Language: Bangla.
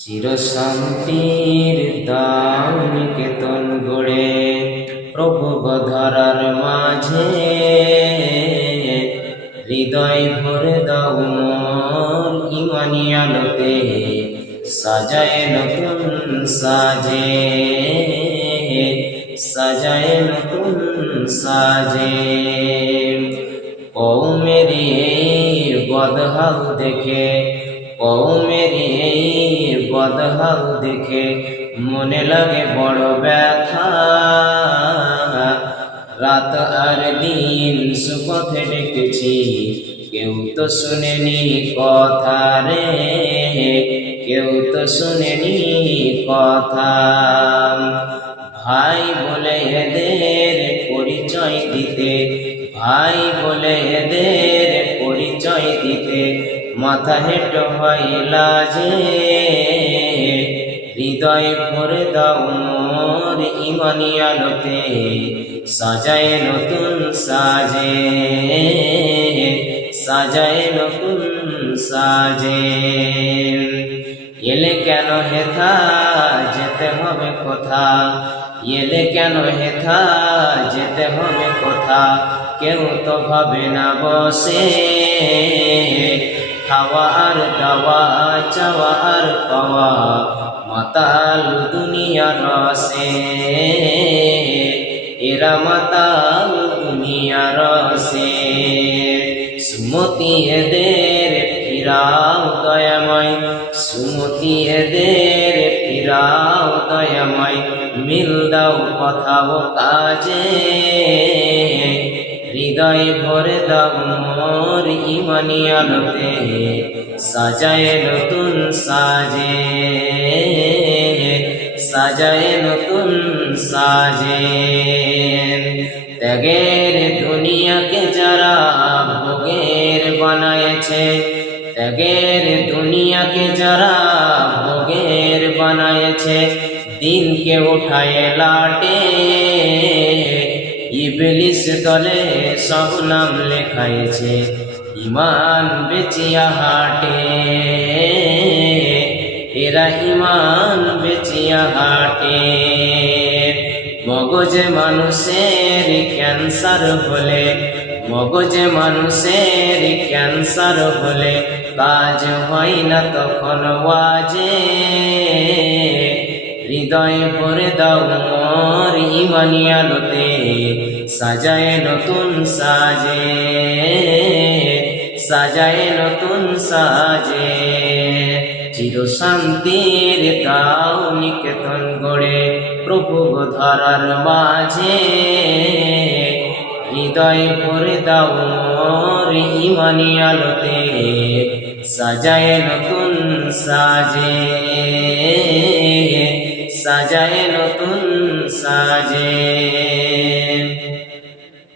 চির শান্তির দাও নিকেতন গড়ে প্রভু ধরার মাঝে, হৃদয় ভরে দাও মোর ইমানি আলোতে, সাজায় নতুন সাজে, সাজায় নতুন সাজে। কওমের বদহাল দেখে, কওমের বদহাল দেখে মনে লাগে বড় ব্যথা। রাত আর দিন সুপথে ডেকেছি, কেউ তো শুনেনি কথা রে, কেউ তো শুনেনি কথা। ভাই বলে এদের পরিচয় দিতে, ভাই বলে এদের পরিচয় দিতে মাথা হেঁট হইলা যে, হৃদয় ভরে দাও মোর ইমানি আলোতে, সাজায় নতুন সাজে, সাজায় নতুন সাজে। এলে কেন হেথা যেতে হবে কোথা, এলে কেন হেথা যেতে হবে কোথা, কেউ তো ভাবে না বসে। খাওয়া আর দাওয়া, চাওয়া আর পাওয়া, মাতাল দুনিয়ার রসে, এরা মাতাল দুনিয়ার রসে। সুমতি এদের ফিরাও দয়াময়, সুমতি এদের ফিরাও দয়াময়, মিল দাও কথা ও কাজে, হৃদয় ভরে দাও মোর ইমানি আলোতে, সাজায় নতুন সাজে, সাজায় নতুন সাজে। ত্যাগের দুনিয়াকে যারা ভোগের বানায়েছে, ত্যাগের দুনিয়াকে যারা ভোগের বানায়েছে, দিনকে উঠায় লাটে, ইবলিস দলে সব নাম লেখাইছে, ইমান বেচিয়া হাটে, এরা ইমান বেচিয়া হাটে। মগজে মানুষের ক্যান্সার হলে, মগজে মানুষের ক্যান্সার হলে কাজ হয় না তখন ওয়াজে, হৃদয় ভরে দাও মোর ইমানি আলোতে, সাজায় নতুন সাজে, সাজায় নতুন সাজে। চির শান্তির দাও নিকেতন গড়ে প্রভু ধরার মাঝে, হৃদয় ভরে দাও মোর ইমানি আলোতে, সাজায় নতুন সাজে, সাজায় নতুন সাজে।